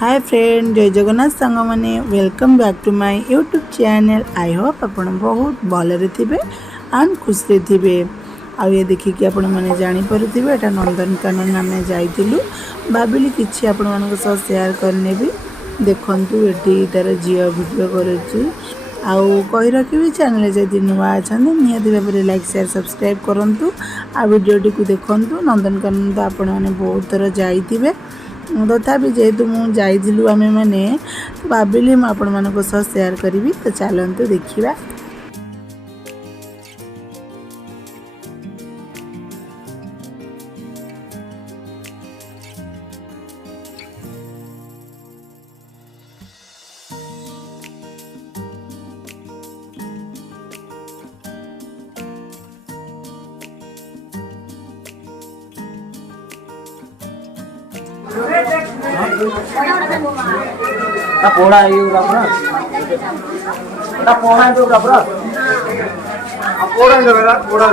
Hi friend, जय जगन्नाथ सांग मैंने welcome back to my YouTube channel. I hope आपण बहुत भलरे थे एंड खुश थे। आउ ये देखिए आपण मैंने जापे एटा नंदनकानन आम जाइलु भाविली कि आपण मान सेयार करने भी देखु ये तार झील भिडियो कही रखी चैनल जदि नुआ अच्छा निहाती भाव में लाइक शेयर सब्सक्राइब करूँ। आ भिडियोटी को देखु नंदनकानन तो आपण मैंने बहुत थर जाइए तथापि जेहेतु मुझे आम मैंने भाविली आपण मान सेयार करी। तो चलते देखा। पोड़ा ये बराबर ना पोड़ा है तो बराबर पोड़ा है मेरा पोड़ा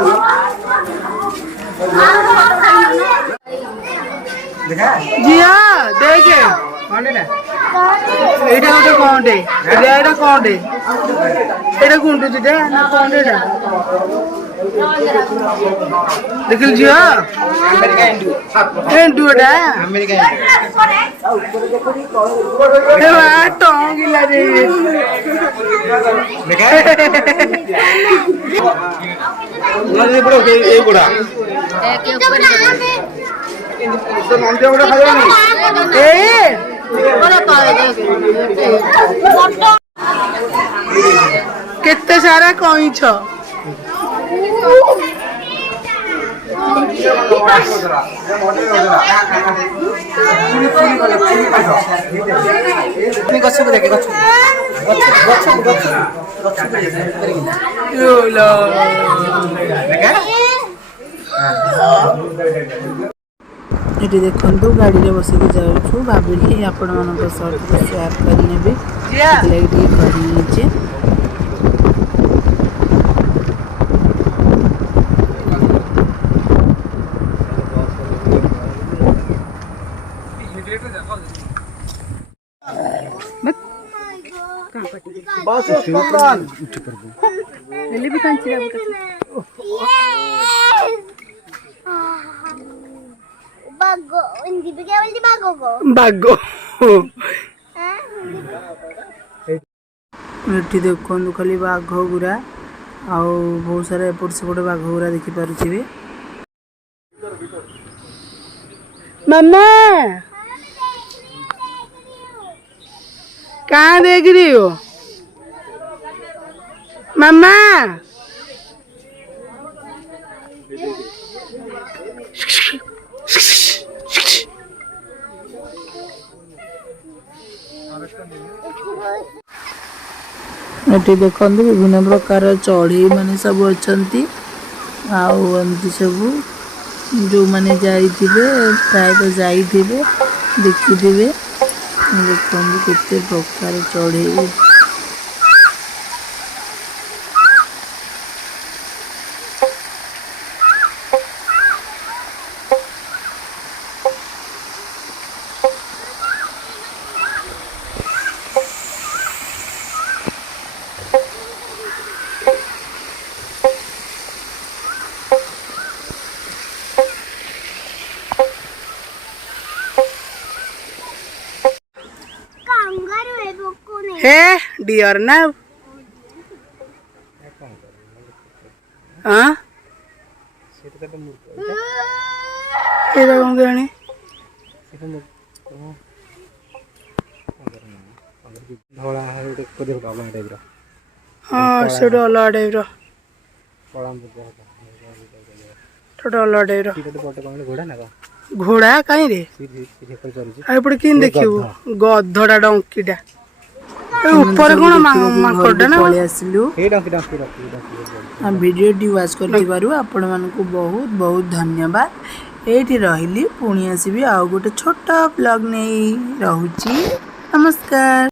देखा जी हाँ देखे कौन है ना एटा गोटे कोंडे एटा कोंडे एटा गुंडू जिटा ना कोंडे एटा देखल जिया अमेरिका इंडू एंडू एटा अमेरिका ए वा टोंगिला रे देखा ये बड़ा ये बड़ा तो नाम दे बड़ा खाओ नहीं ए केते सारा कइछ गछ पे देखे गछ गछ गछ यो लो देखा ये देखो गाड़ी में बसिक जाऊँ भाविली आपण मान सेयार करने भी कर बस सुल्तान भी Kanchi Bago, hindi bigay di bago ko. बागो ये देखो खाली बाघ गुरा आउ बहुत सारा एपट सेपट बाघ गुरा देखिपे। मम्मा कहाँ देख रही हो मम्मा? ये देखो विभिन्न प्रकार चढ़ी माने सब अच्छा आमती सब जो मैंने जाइए प्रायतः जाइए देखी देखो केते प्रकार चढ़ी हे डियर ना हाँ जाने हाँ से अलग टाइप घोड़ा कहीं रे एपटे किन देखिबू गधड़ा डंकीटा ऊपर कौन माकड़ा ना वीडियो वाच कर आपण मानक बहुत बहुत धन्यवाद। एठी रहिली पुणी आसीबी आउ गोटे छोट ब्लॉग नहीं रहुची। नमस्कार।